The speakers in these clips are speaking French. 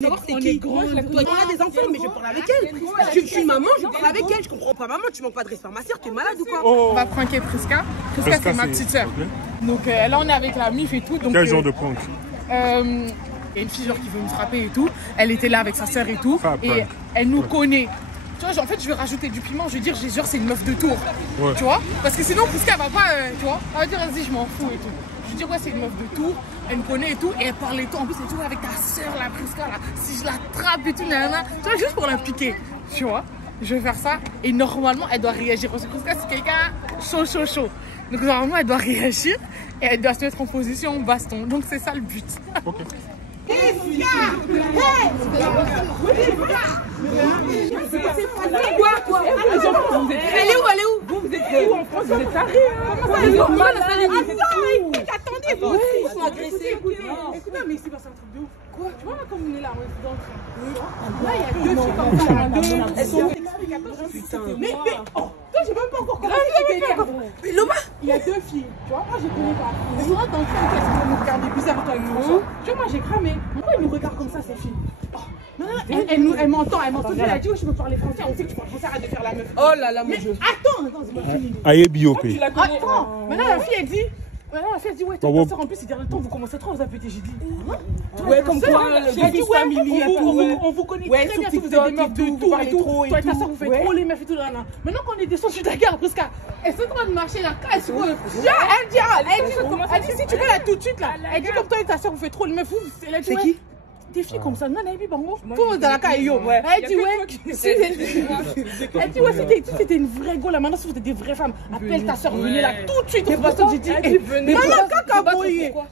Savoir c'est qui. On a des enfants, mais je parle avec elle. Je suis maman, je parle avec elle. Je comprends pas, maman, tu manques pas de respect à ma soeur, tu es malade ou quoi? On va pranker Priska. Priska, c'est ma petite soeur. Donc là, on est avec la MIF et tout. Donc, quel genre de prank? Il y a une fille genre qui veut me frapper et tout. Elle était là avec sa soeur et tout. Et elle nous connaît. Tu vois, genre, en fait, je vais rajouter du piment. Je vais dire, genre, c'est une meuf de tour. Ouais. Tu vois? Parce que sinon, Priska, elle va pas, tu vois, elle va dire, vas-y, je m'en fous et tout. Je vais dire, ouais, c'est une meuf de tour. Elle me connaît et tout. Et elle parle et tout. En plus, elle dit, ouais, avec ta soeur, la Priska, là. Si je la trappe et tout, nanana. Tu vois, juste pour la piquer. Tu vois? Je vais faire ça. Et normalement, elle doit réagir. Parce que Priska, c'est quelqu'un chaud. Donc, normalement, elle doit réagir. Et elle doit se mettre en position baston. Donc, c'est ça le but. Ok. Elle est où? Vous êtes où en France? Vous êtes tarés. Comment ça, elle est normale? Attendez, vous ils sont agressés. Écoute, non, mais c'est pas un truc de ouf. Quoi? Tu vois, comme on est là, on est dans le train. Là, il y a deux filles comme ça. Elles sont Putain. Mais, oh, toi, j'ai même pas encore compris. Mais Loma, il y a deux filles, tu vois, moi je connais pas. Mais moi, dans le train, qu'est-ce qu'ils nous regardent bizarre, toi, ils nous tu vois, moi j'ai cramé. Pourquoi ils nous regardent comme ça, ces filles? Elle m'entend, elle a dit, je peux parler français, on sait que tu parles français, arrête de faire la meuf. oh là là, mon Dieu. Attends, c'est pas fini. Aïe, BOP. Attends, maintenant la fille, elle dit. Ouais, toi, ta soeur, en plus, ces derniers temps, vous commencez trop à vous appeler. J'ai dit, ouais, comme quoi, j'ai dit, on vous connaît très bien si vous êtes des meufs de tour et tout. Toi et ta soeur, vous faites trop les meufs et tout. Maintenant qu'on est descendu, je suis d'accord, parce qu'elle est en train de marcher là, elle dit, si tu veux là tout de suite là, elle dit comme toi et ta soeur, vous faites trop les meufs. C'est qui? Des filles comme ça, non, elle dit, bango. Tout dans la caille, yo. Elle dit, ouais. Elle dit, ouais, si t'étais une vraie go là, maintenant, si vous êtes des vraies femmes, appelle ta soeur, venez là tout de suite. J'ai dit, maman, caca,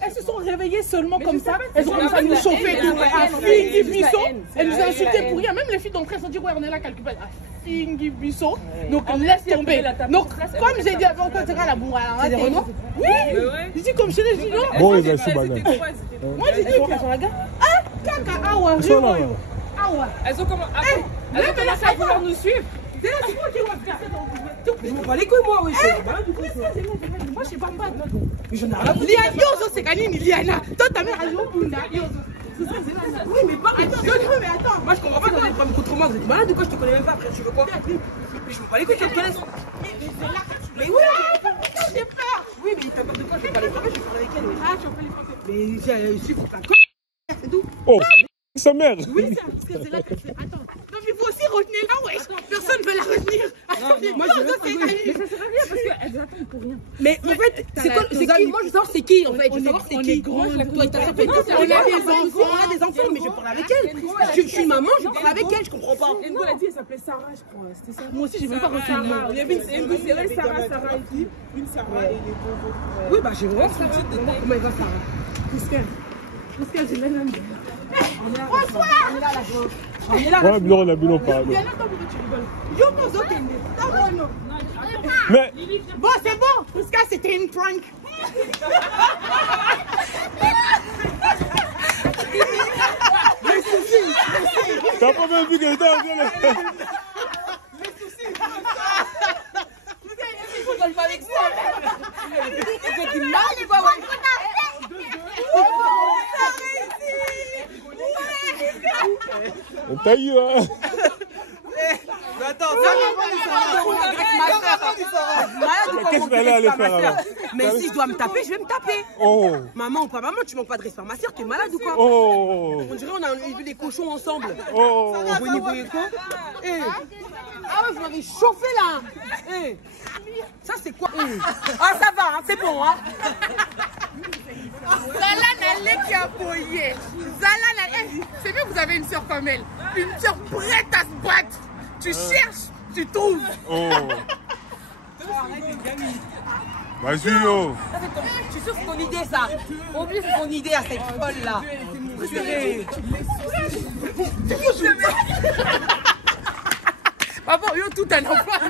elles se sont réveillées seulement comme ça. Elles ont commencé à nous chauffer. À Fingy Buisson, elles nous ont insulté pour rien. Même les filles d'entrée, elles se sont dit, ouais, on est là quelque part. À Fingy Buisson. Donc, laisse tomber. Donc, comme j'ai dit avant, toi, tu seras la bourre. C'est des Renault? Oui. Je dis, comme chez les filles, non? Bon, ils ont sous banane. Moi, j'ai dit, elles ont commencé à vouloir nous suivre. C'est là, c'est moi qui vois faire ça. Je m'en bats les couilles, moi, oui. Moi, je suis pas mal. Mais j'en ai rien à foutre. Yozo, c'est gagné, Liliana. Toi, ta mère a joué au Punda. Yozo. Oui, mais pas. Attends, moi, je comprends pas quand vous êtes pas contre moi. Vous êtes malade ou quoi? Je te connais même pas, après. Tu veux quoi? Mais je m'en bats les couilles, tu me connais. Mais oui, j'ai peur. Oui, mais t'as peur de quoi? Je vais pas les frapper, je vais parler avec elle. Ah, tu vas pas les frapper. Mais si, faut pas. C'est tout. Oh, sa mère. Oui, parce que c'est là qu'elle fait. Attends. Non, mais il faut aussi retenir. Ah ouais, personne ne veut la retenir. Non, moi je veux pas. Mais ça sert à rien parce qu'elles attendent pour rien. Mais en fait, c'est qui? Moi je veux savoir c'est qui en fait. Je veux savoir c'est qui. Toi et ta soeur, on a des enfants, mais je parle avec elle. Je suis maman, je parle avec elle, je comprends pas. Elle a dit, elle s'appelait Sarah, je crois. C'était ça. Moi aussi, j'ai même pas reçu le nom. Il y avait une Sarah ici, une Sarah et les deux. Oui, bah j'ai vraiment ce titre de comment elle va Sarah. Parce que j'ai même. On est là. Ouais, non, on a bu non pas. Mais. Bon, c'est bon. Priska, c'était une prank. T'as pas même vu qu'elle était en train de. Avec ça. C'est du mal ou quoi? On t'a eu, hein. Mais attends, Qu'est-ce que t'allais aller faire alors? mais si je dois me taper, je vais me taper. Oh. Maman ou pas maman, tu manques pas de respect à ma soeur, tu es malade ou quoi? Oh. On dirait on a vu des cochons ensemble. Oh. Boni Boyeko. Ah ouais, vous m'avez chauffé là. Ça c'est quoi? Ah ça va, hein, c'est bon. Hein. Zalana qui a apoyé. Zalana, c'est bien que vous avez une soeur comme elle. Une soeur prête à se battre. Tu cherches, tu trouves. Oh. Vas-y, yo. Tu sais c'est ton idée ça. Oublie c'est ton idée à cette folle là. Papa, yo tout un enfant.